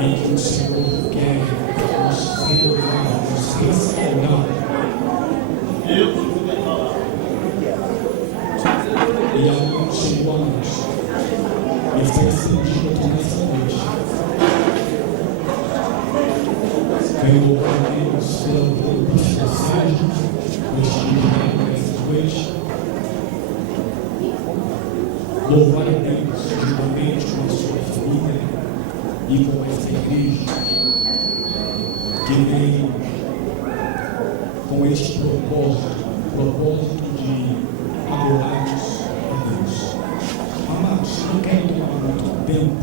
em que o Senhor quer nos renovar, nos restaurar. E alguns irmãos estão sentindo aqui nessa noite. Venho louvar a Deus pela mensagem, nesta noite. Louvar a Deus juntamente com a sua família e com esta igreja que vem com este propósito de adorarmos a Deus. Amados, não quero tomar muito tempo.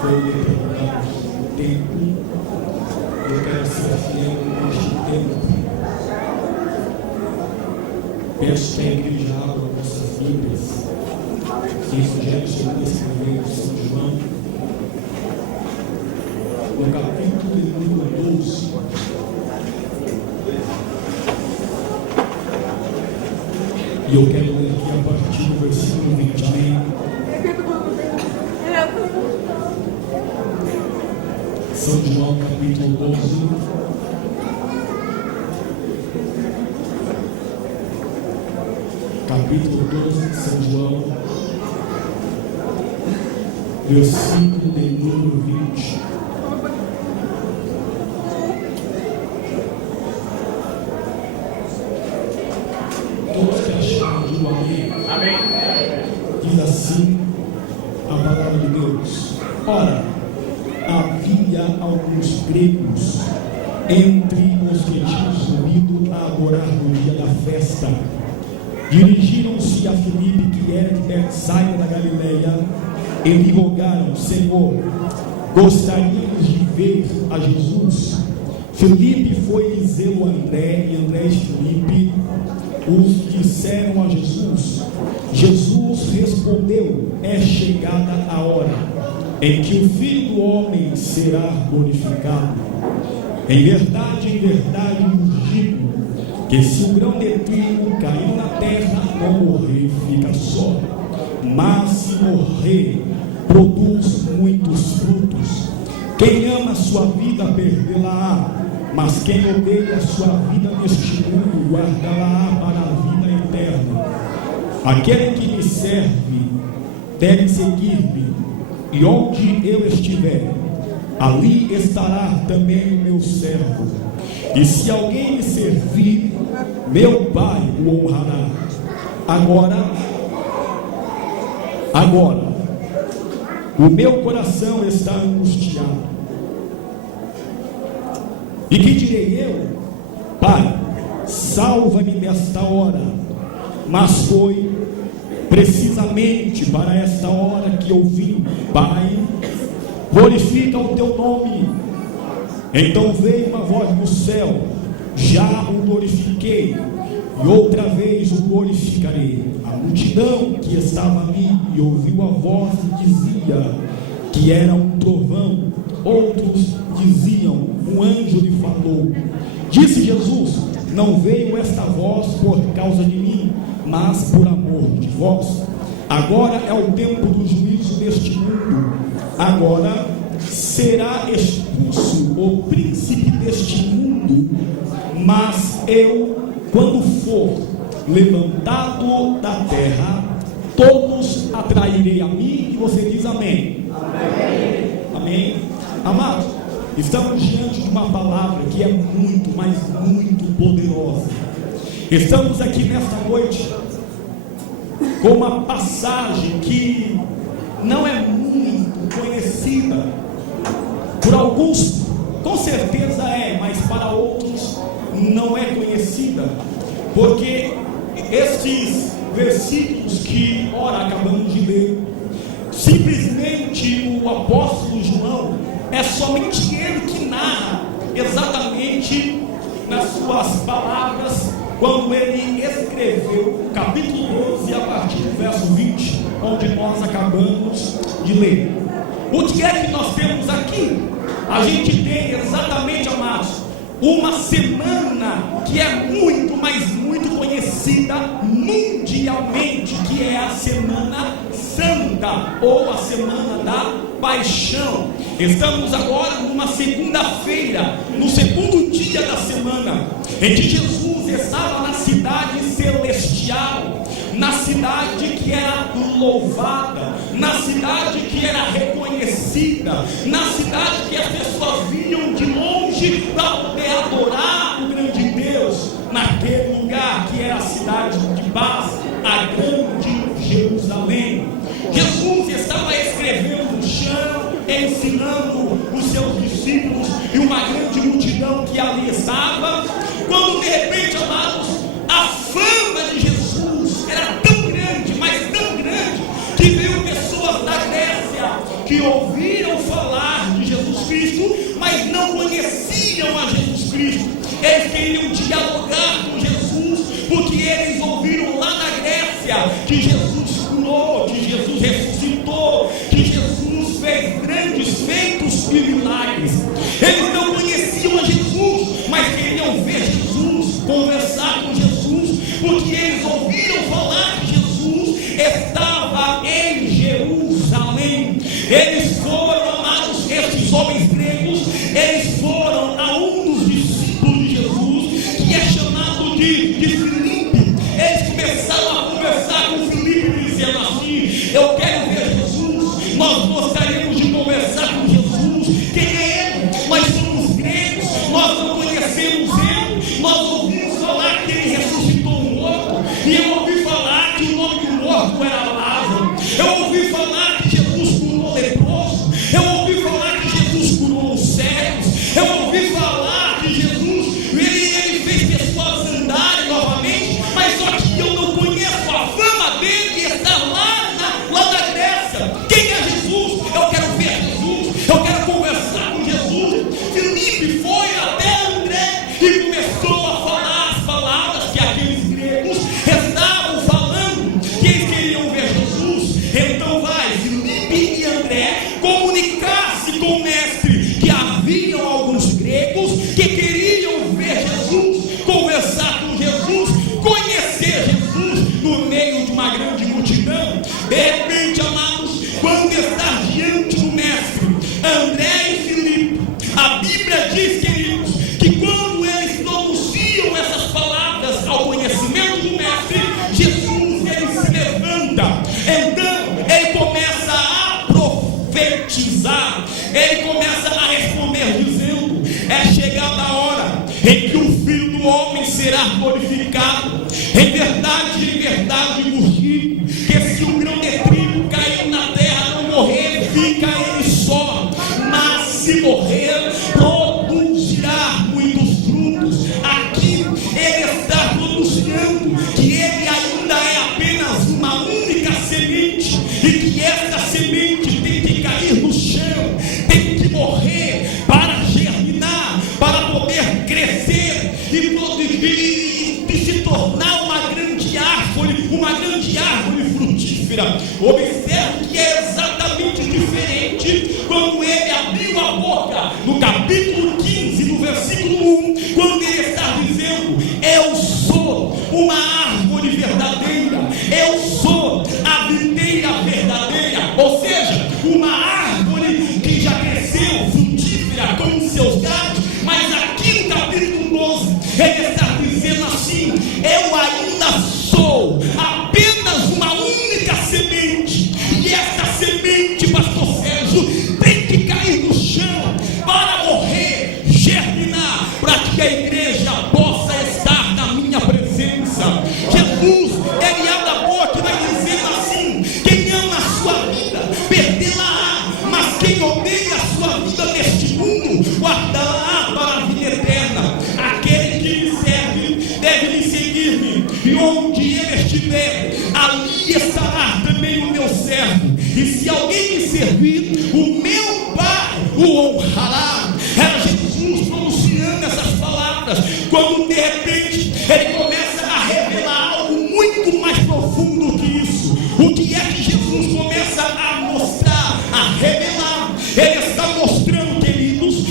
Foi me perguntar o tempo. Eu quero ser fiel neste tempo. Peço que a igreja abra nossas Bíblias, que o Evangelho segundo escreveu São João, no capítulo de número 12. E eu quero ler aqui a partir do versículo 20. Amém? São João, capítulo 12. Capítulo 12 de São João, versículo de número 20. Todos que acharam, digam amém. Amém. Diz assim a palavra de Deus. Ora, havia alguns gregos entre os que tinham subido a adorar no dia da festa. Dirigiram-se a Filipe, que era de Betsaida da Galileia, e lhe rogaram: Senhor, gostaríamos de ver a Jesus. Filipe foi dizê-lo a André, e André e Filipe os disseram a Jesus. Jesus respondeu: é chegada a hora em que o Filho do Homem será glorificado. Em verdade vos digo, que se o grão de trigo cair na terra, não morrer, fica só, mas se morrer, produz muitos frutos. Quem ama a sua vida, perdê-la-á, mas quem odeia a sua vida neste mundo, guardá-la-á para a vida eterna. Aquele que me serve deve seguir-me, e onde eu estiver, ali estará também o meu servo. E se alguém me servir, meu Pai o honrará. Agora, o meu coração está angustiado. E que direi eu? Pai, salva-me desta hora. Mas foi precisamente para esta hora que eu vim. Pai, glorifica o teu nome. Então veio uma voz do céu: já o glorifiquei, e outra vez o glorificarei. A multidão que estava ali e ouviu a voz dizia que era um trovão. Outros diziam: um anjo lhe falou. Disse Jesus: não veio esta voz por causa de mim, mas por amor de vós. Agora é o tempo do juízo deste mundo. Agora será expulso o príncipe deste mundo. Mas eu, quando for levantado da terra, todos atrairei a mim. E você diz amém. Amém. Amém. Amados, estamos diante de uma palavra que é muito, mas muito poderosa. Estamos aqui nesta noite com uma passagem que não é muito conhecida. Por alguns, com certeza é, mas para outros não é conhecida, porque estes versículos que ora acabamos de ler, simplesmente o apóstolo João, é somente ele que narra exatamente nas suas palavras, quando ele escreveu o capítulo 12 a partir do verso 20, onde nós acabamos de ler. O que é que nós temos aqui? a gente tem exatamente, amados, uma semana que é muito, mas muito conhecida mundialmente, que é a Semana Santa, ou a Semana da Paixão. Estamos agora numa segunda-feira, no segundo dia da semana, em que Jesus estava na cidade celestial, na cidade que era louvada, na cidade que era reconhecida, na cidade que as pessoas vinham de longe para poder adorar o grande Deus, naquele lugar que era a cidade de paz, a grande Jerusalém. Jesus estava escrevendo no chão, ensinando os seus discípulos e uma grande multidão que ali estava, quando de repente, amados, a fama de Jesus era tão grande, mas tão grande, que veio pessoas da Grécia que ouviram falar de Jesus Cristo, mas não conheciam a Jesus Cristo. Eles queriam dialogar com Jesus, porque eles ouviram lá na Grécia que Jesus curou, que Jesus ressuscitou, que Jesus fez grandes feitos e milagres. Eles não conheciam a Jesus, mas queriam ver Jesus, conversar com Jesus, porque eles ouviram falar que Jesus estava em Jerusalém. Eles foram, amados, esses homens gregos, eles foram a um dos discípulos de Jesus, que é chamado de Filipe. Eles começaram a conversar com Filipe, dizendo assim: eu quero ver Jesus, nós gostaríamos de conversar com Jesus. Quem é ele? Nós somos gregos, nós não conhecemos ele, nós ouvimos falar que ele ressuscitou um morto, e eu ouvi falar que o nome do morto era Lázaro, eu ouvi falar que Jesus curou leproso, eu ouvi falar que Jesus curou os cegos, eu ouvi falar que Jesus, ele fez pessoas andarem novamente, mas só que eu não conheço a fama dele que está lá na Grécia. Quem é Jesus? Eu quero ver Jesus, eu quero conversar com Jesus. Filipe foi até André e começou a falar as palavras que aqueles gregos estavam falando, que eles queriam ver Jesus. Então vai Filipe e André comunicar-se com o mestre, que haviam alguns gregos que queriam ver Jesus, conversar com Jesus, conhecer Jesus no meio de uma grande multidão. De repente, amados, quando está diante do mestre, André e Filipe, a Bíblia diz, queridos, que quando eles pronunciam essas palavras ao conhecimento do mestre, Jesus, ele se levanta. Então ele começa a profetizar, ele começa a responder dizendo: é chegada a hora em que o Filho do Homem será glorificado. Em verdade vos digo, que se um grão de trigo cair na terra, não morrer, fica ele só, mas se morrer, produzirá muitos frutos. Aqui ele está pronunciando que ele ainda é apenas uma única semente, e que esta semente tem que cair no chão, tem que morrer para germinar, para poder crescer e se tornar uma grande árvore frutífera. Observe que é exatamente diferente quando ele abriu a boca no capítulo 15, no versículo 1, quando ele está dizendo: eu sou uma árvore verdadeira, eu sou a videira verdadeira, ou seja, uma árvore que já cresceu frutífera com os seus galhos. Mas aqui no capítulo 12 ele está dizendo assim: eu ainda sou apenas uma única semente, e essa semente, pastor Sérgio, tem que cair no chão para morrer, germinar, para que a igreja possa estar na minha presença. Jesus, ele abre a boca e vai dizendo assim: quem ama a sua vida, perdê-la-á, mas quem odeia a sua vida neste mundo, guardá-la para a vida eterna. Aquele que me serve deve me seguir-me, e onde ele estiver, ali estará também o meu servo. E se alguém me servir, o meu Pai o honrará. Era Jesus pronunciando essas palavras, quando de repente ele começa a revelar algo muito mais profundo que isso. O que é que Jesus começa a mostrar, a revelar? Ele está mostrando, queridos,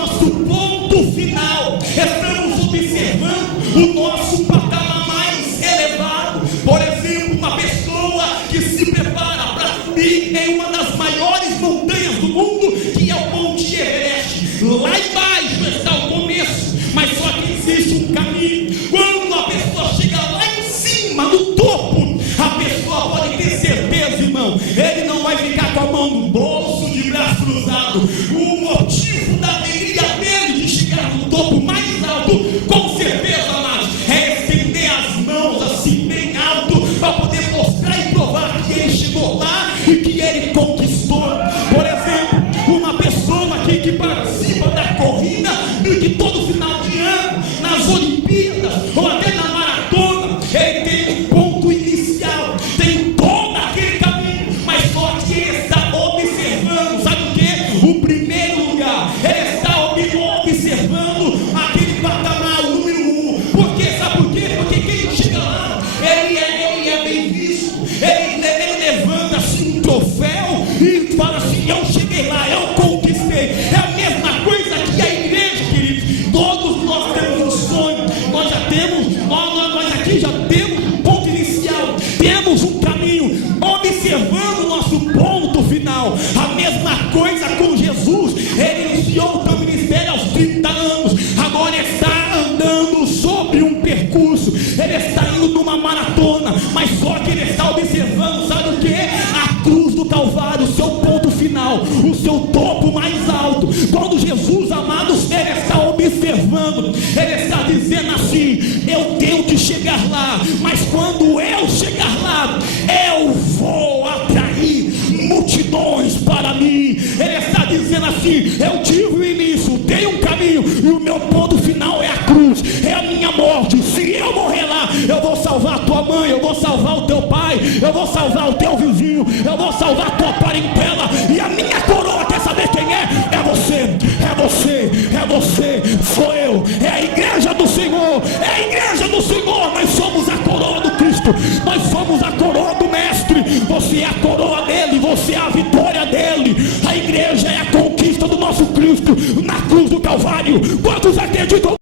nosso ponto final. Estamos observando o nosso patamar mais elevado. Por exemplo, uma pessoa que se prepara para subir em uma das maiores montanhas do mundo, que é o Monte Everest. Lá embaixo está o começo, mas só que existe um caminho. Quando a pessoa chega lá em cima, no topo, a pessoa pode ter certeza, irmão, ele não vai ficar com a mão no bolso, de braço cruzado. O motivo da alegria dele de chegar no topo mais alto, com certeza, amados, é estender as mãos assim bem alto, para poder mostrar e provar que ele chegou lá e que ele conquistou. Por exemplo, uma pessoa aqui que participa da corrida, de todo final de ano, nas Olimpíadas ou até na maratona, ele tem um ponto inicial, tem todo aquele caminho, mas só que ele está observando, sabe o que? O primeiro lugar, ele está observando aquele patamar, o número 1. Porque, sabe por quê? Porque quem chega lá, ele é bem visto, ele levanta assim um troféu e fala assim: eu cheguei lá, eu conquistei. É a mesma coisa que a igreja, queridos. Todos nós temos um sonho, nós aqui já temos um ponto inicial, temos um caminho, observando o nosso ponto final. A mesma coisa com Jesus, ele iniciou o seu ministério aos 30 anos, agora está andando sobre um percurso, ele está indo numa maratona, mas só que ele está observando, sabe o que? A cruz do Calvário, o seu ponto final, o seu topo mais alto. Quando Jesus, amados, ele está observando, ele está dizendo assim: eu tenho que chegar lá, mas quando eu chegar lá, eu vou atrair multidões para mim. Ele está dizendo assim: eu tive o início, tenho um caminho, e o meu ponto final é a cruz, é a minha morte. Se eu morrer lá, eu vou salvar a tua mãe, eu vou salvar o teu pai, eu vou salvar o teu vizinho, eu vou salvar a tua parentela, e a minha coroa, quer saber quem é? É você, é você, é você, sou eu, é a igreja do Senhor, é a igreja do Senhor. Nós somos a coroa do Cristo, nós somos a coroa do Mestre. Você é a coroa dele, você é a vitória dele. A igreja é a conquista do nosso Cristo na cruz do Calvário. Quantos acreditam?